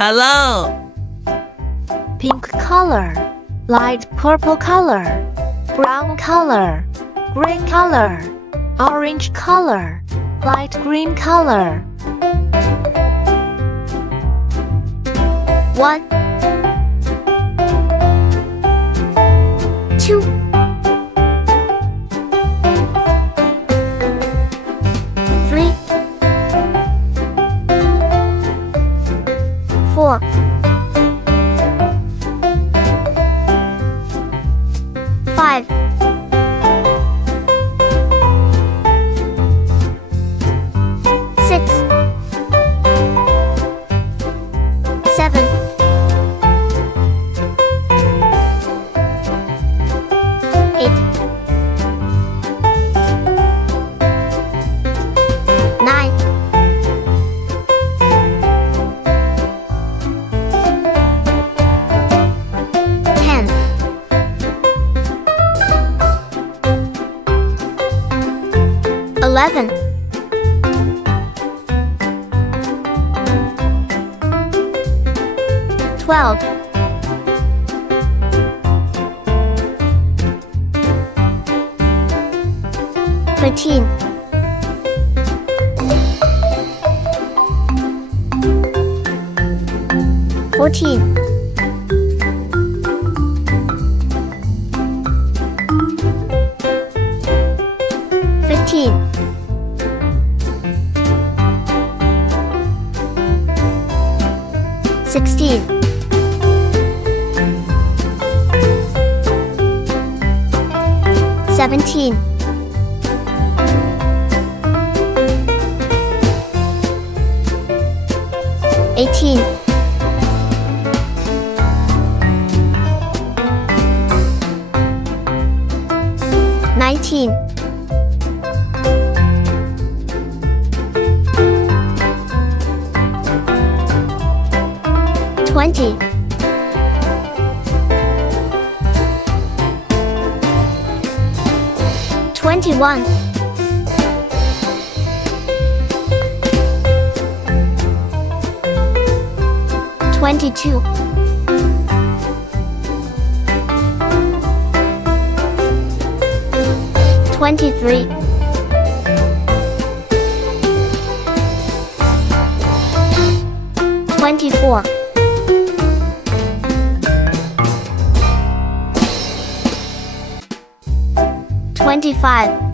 Hello. Pink color, light purple color, brown color, gray color, orange color, light green color. 1 2 3 4 5 6 7 8 9 10 11 12 13 14 15 16 17 18 19 20 21 22 23 24 25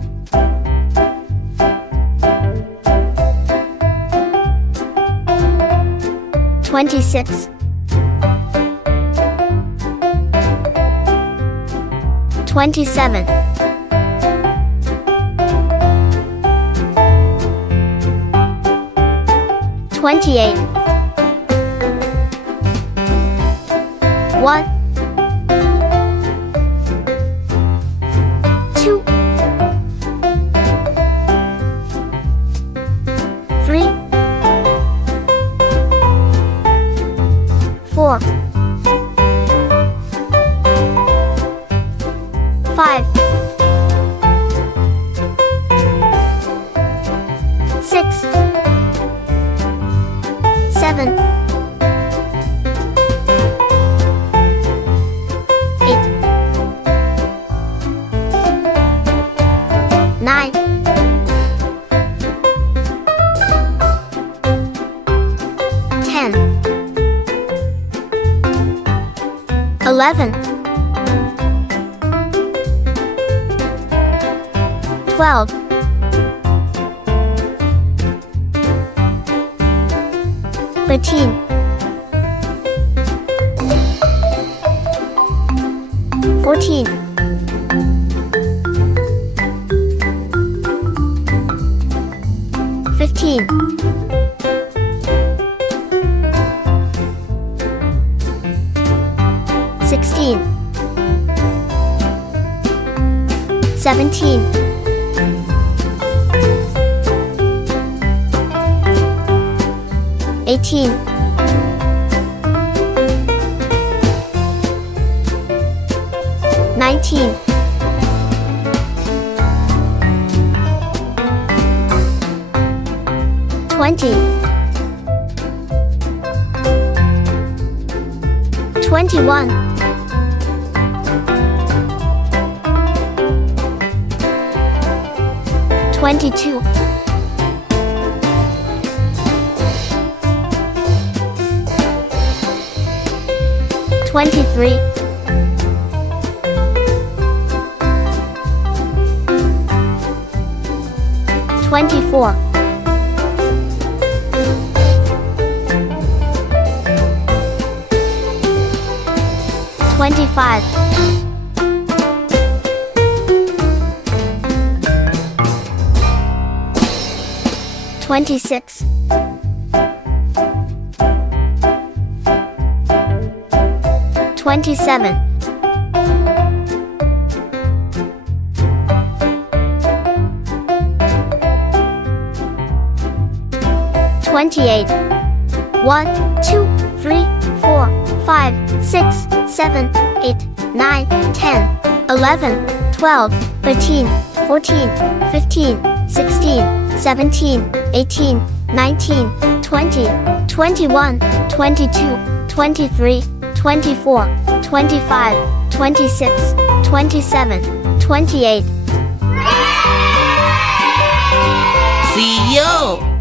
26 27 28 1 2 3 4 5 6 7 8 9 10 11 12 13 14 15 16 17 18 19 20 21, 22, 23, 24, 25, 26, 27, 28, 1, 2, 3, 4, 5, 6, 7, 8, 9, 10, 11, 12, 13, 14, 15, 16, 17, 18, 19, 20, 21, 22, 23, 24, 25, 26, 27, 28. See you!